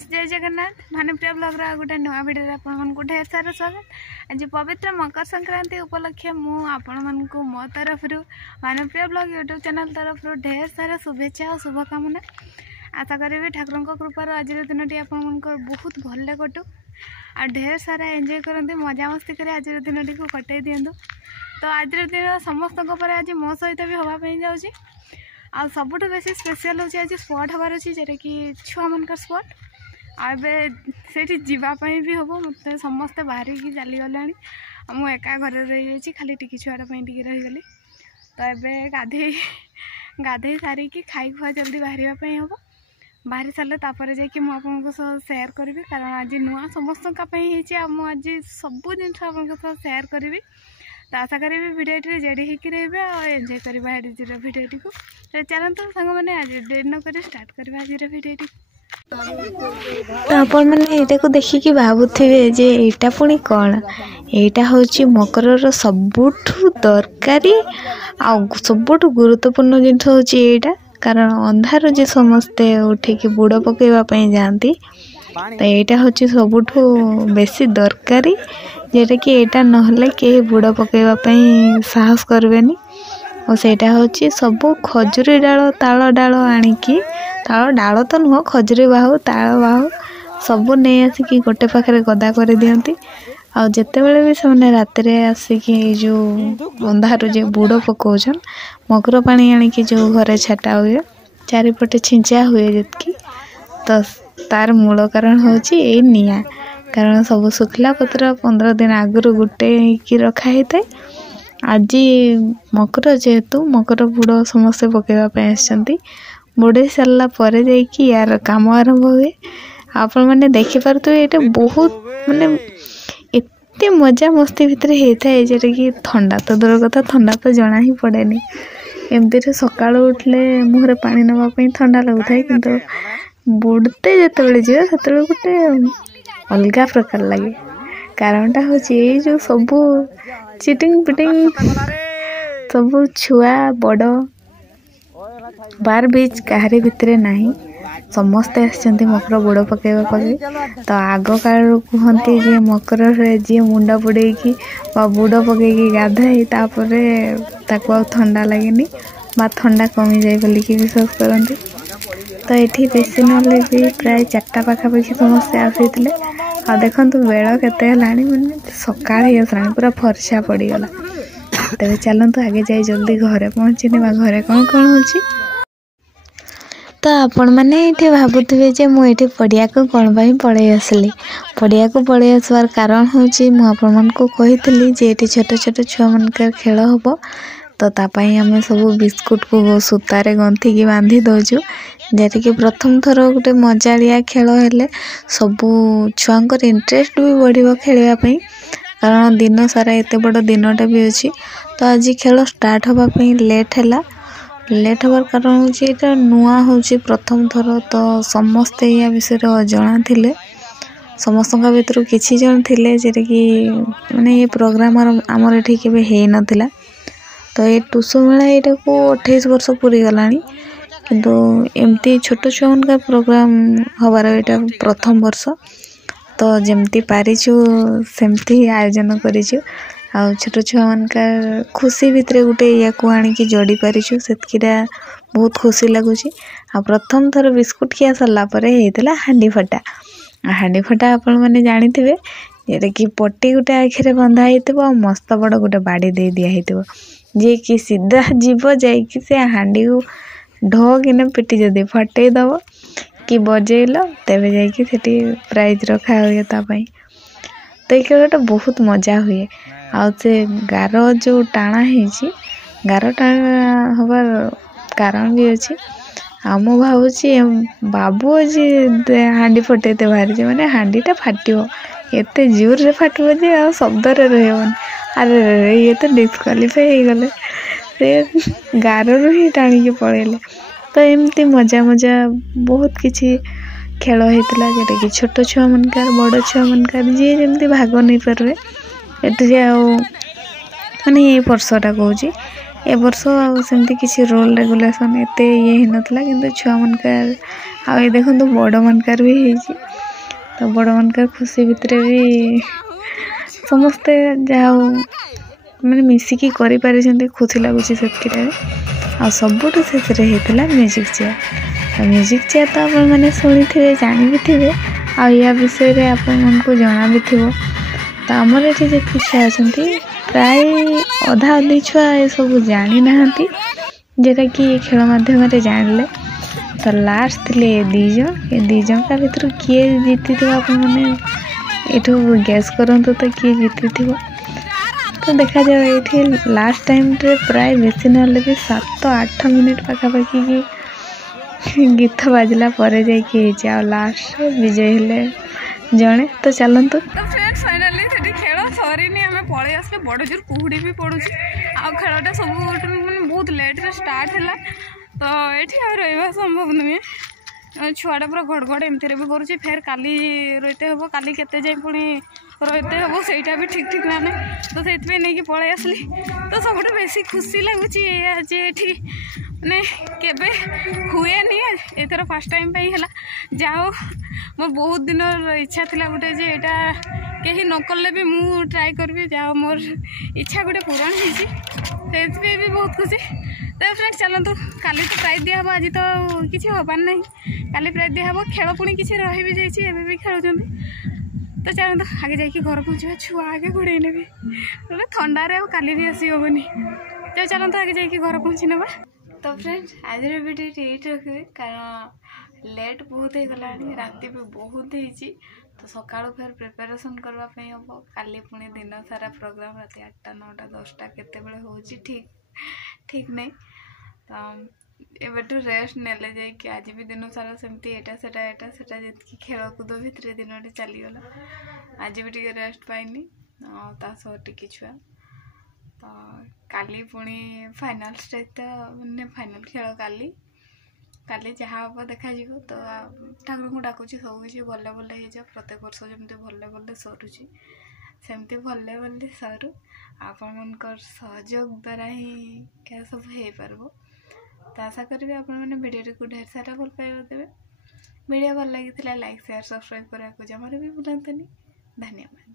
Friends जय Jagannath Bhanupriya blog रा गोटे नुआ भिडियो आपण ढेर सारा स्वागत। आज पवित्र मकर संक्रांति उपलक्षे मु आपण मानकु मो तरफ भानुप्रिया ब्लॉग यूट्यूब चैनल तरफ ढेर सारा शुभेच्छा और शुभकामना। आशा करी ठाकुर कृपार आज दिन आप बहुत भले कटू आ ढेर सारा एंजॉय करते मजा मस्ती कर आज दिन को कटे दिंतु। तो आज दिन समस्त आज मो सहित भी हाँपाई जाऊँगी आ सबुठ बेसी स्पेशल होची आज स्पॉट हबार अच्छी जेटा कि छुआ मनकर स्पॉट आबे सेठी जीवापाई भी हम मत समस्ते बाहर की चली गला मुझे एका घर रही खाली टिकी छुआटा टी रहीगली। तो ये गाधे सारिकी खाई खुआ जल्दी बाहर हम बाहरी सारे तापर जाकि मुझे सेयार करी कारण आज नुआ समस्त आज सब जिन सेयार करी। तो आशा करी भिडियो जेडी होकर रही और एंजॉय करवा आज भिडियो को। तो चलते सांग मैंने आज डेट न कर स्टार्ट करवा आज भिडियो। तो आपण मैंने यहाँ को देखिकी भावुवे जे एटा पुणी कौन एटा हूँ मकर सबुठ दरकारी आ सबुठ गुरुत्वपूर्ण जिनस हूँ कारण अंधार जे समस्ते उठिकी बुड़ पकईवाई जाती तो यहाँ हूँ सबुठ बेसी दरकारी जेटा कि एटा नहले कहीं बुड़ पकईवाई साहस करबेनी। और सेटा हूँ सबू खजुरी डाल ताल डाल आणिकी ताल डाल तो नुह खजुरी बाहु ताल बाहु सबू नहीं आसिकी गोटे पाखे गदा कर दियंती। आ जिते बड़े भी से रात आसिकी जो अंधार जो बुड़ पकाउछन मकर पानी आणिकी जो घरे छाटा हुए चारिपटे छिंचा हुए जितकी तो तार मूल कारण हूँ ये निया कारण सब सुखला पत्र 15 दिन आगु गोटे की रखा है। आज मकर जेहेतु मकर बुड़ समस्ते पकईवाई आसछंती बुड़े सारा पर यार काम आरंभ हुए आपण मैंने देखिपे ये बहुत माने एते मजा मस्ती भितर होता है जेटा कि ठंडा तो दूर कथा ठंडा तो जना ही पड़ेनी एमती सकाल उठले मुहरे पानी नापी ठंडा लगुता है किंतु बुड़ते जिते बड़े जी से गोटे अलग प्रकार लगे कारणटा हूँ ये जो सबू चिटिंग पिटिंग सबू छुआ बड़ बार बीच कहारी भितर नहीं समस्ते आसछंती मकर बुड़ पकईवा तो आग काल कहती जे मकर जी मुंडा बुड़ेकी बुड़ पकईकी गाधाई तापर ठंडा लगेनी बा ठंडा कमी जाए बोलिकी विश्वास करती। तो ये बेसी ना भी प्राय 4टा पाखापाखि समस्ते आसी आ देखु बेल केते मैंने सकाळ ही आसला पूरा फर्षा पड़गला। तेरे चलतु आगे जाए जल्दी घरे पहुँचनी घरे कौन कौन हो। तो आपण मैंने ये भावुवे जे मुझे पड़िया को कौन पलि आसली पड़िया को पलि आसवार कारण हूँ मुझे जे छोट छोट छुआ मनकर खेल हम तो तापाई आम सब बिस्कुट को सूतारे गंथिकी बांधि दौचु जेटा कि प्रथम थर गोटे मजालिया खेल हेले सबू छुआंकर इंटरेस्ट भी बढ़िया खेलवाई कारण दिन सारा एत बड़ दिनटा भी अच्छी। तो आज खेल स्टार्ट होगापी लेट हबार कारण हूँ नुआ हूँ प्रथम थर तो समस्ते या विषय अजणा थिले समस्त भितर किसी जन थिले जेटा कि माने ये प्रोग्राम आमर ये केबे हे नथिला। तो ये टुसु मेला यहाँ को 28 वर्ष पूरी गलानी किंतु एमती छोट छुआ का प्रोग्राम हबार यहाँ प्रथम वर्ष तो जमती पारिछु सेमती आयोजन करिछु आ छोट छुआ मनका खुशी भितर गोटे या को आनिकी जोड़ी पारिछु सेतकीरा बहुत खुशी लगुच। आ प्रथम थर बिस्कुट खिया सरला परे हेतला हांडी फटा आपण माने जानिथिबे जेटा कि पट्टी गोटे आखिरे बंधा हेतिबो आ मस्त बड़ गोटे बाड़ी दे दिया हेतिबो जे कि सीधा जीव जाइकी से हांडी को ढो किने पिटी जदि फटई दब कि बजेल तेबे जाइकी सेठी प्राइज रखा हुए तापाई। तो ये खेलटा बहुत मजा हुए आ से गार जो टाणा है गार टाणा हबार कारण भी अच्छी आम भावुची बाबू अच्छी हांडी फटेते बाहरी माने हांडीटा फाटिव एते जोर रे फाटव जे आ शब्द रे रहबन अरे ये तो डिस्क्वालीफाई हो गले से गार ही टाणिकी पड़ेले। तो एमती मजा मजा बहुत किसी खेल होता जोटा कि छोट छुआ मनकार बड़ छुआ मनकार जी जमी भाग नहीं पारे ये माने ये वर्षटा कहूँ ए वर्ष आमती किसी रूल रेगुलेसन एत ये नाला कि छुआ मनकार आ देखो बड़ मनकार भी तो बड़ मानकर खुशी भितर भी समस्ते जहाँ मैंने मिसिकी करि खुशी लगुच से आ सबुठ शेष होता म्यूजिक चेयर। तो म्यूजिक चेयर तो आप मैंने शुणी थे जानी भी थे आ या विषय रे आपण को जना भी थी। तो आमर ये जी छुआ अच्छा प्राय अधा अधी छुआ ये सब जानी ना जेटा कि खेल माध्यम जानले। तो लास्ट थे दीज ये दीज का भर किए जीति थो आप यू गैस करंतु तो किए जीति थो। तो देखा जाए ये लास्ट टाइम रे प्राय बेसी ना भी 7-8 मिनिट पाखापाखि की गीत बाजला पर जाए लास्ट विजय हेले जड़े। तो चलतु फ्रेंड्स फाइनाली खेल सरीनी आम पलि आसले बड़ जोर कुहुड़ी भी पड़ू खेलटा सब बहुत लेट रे स्टार्ट है। तो ये रहा संभव नुहे छुआटा पूरा घड़घड़ एमती भी करुँच फेर काली रहीते हम काली केते जाए पुणी रहीते हम सहीटा भी ठीक ठीक ना तो से नहीं पलि आसली। तो सब बेसी खुशी लगुच ये मैंने केबे हुए नहीं एथर फर्स्ट टाइम है जाओ मो बहुत दिन इच्छा थी गोटे जे यहाँ कहीं नकले भी मु ट्राए करी जाओ मोर इच्छा गोटे पूरण होती भी बहुत खुशी। तो फ्रेंड्स चलतु काली तो प्राइज दिहब आज तो किसी हबार ना काली प्राइज दिहब खेल पुणी किसी रही भी जाइए भी खेलुं। तो चलतु आगे जाकि घर पहुँचा छुआ आगे घोड़े ने थंडारे काली भी आसी हेनी। तो चलतु आगे जाकि घर पहुँची ना। तो फ्रेंड्स आज वीडियो ये रखिए कारण लेट बहुत हो गला राति भी बहुत होती। तो सका फिर प्रिपेरेसन करवाई हम काली पुणी दिन सारा प्रोग्राम रात 8टा 9टा 10टा केते हो ठीक नहीं। तो एबेठू रेस्ट नेले जाइए आज भी दिन सारा सेमती एटा सेटा जी खेलकूद भितर दिन चलीगला आज भी टे रेस्ट पाइनी टी छुआ। तो काली पुणी फाइनाल स्टेज तो मैंने फाइनाल खेल काली जहाँ हम देखा। तो ठाकुर को डाकुची सब किसी भले भले हो प्रत्येक वर्ष जमी भले भले सरुची सेमती भले भले सरू आपण सहयोग द्वारा ही यह सब हो पार। तो आशा करी आपण मैंने वीडियो को ढेर सारा भल पाइबा देवे। वीडियो भल लगी लाइक शेयर सब्सक्राइब करने को जमार भी भूलते। धन्यवाद।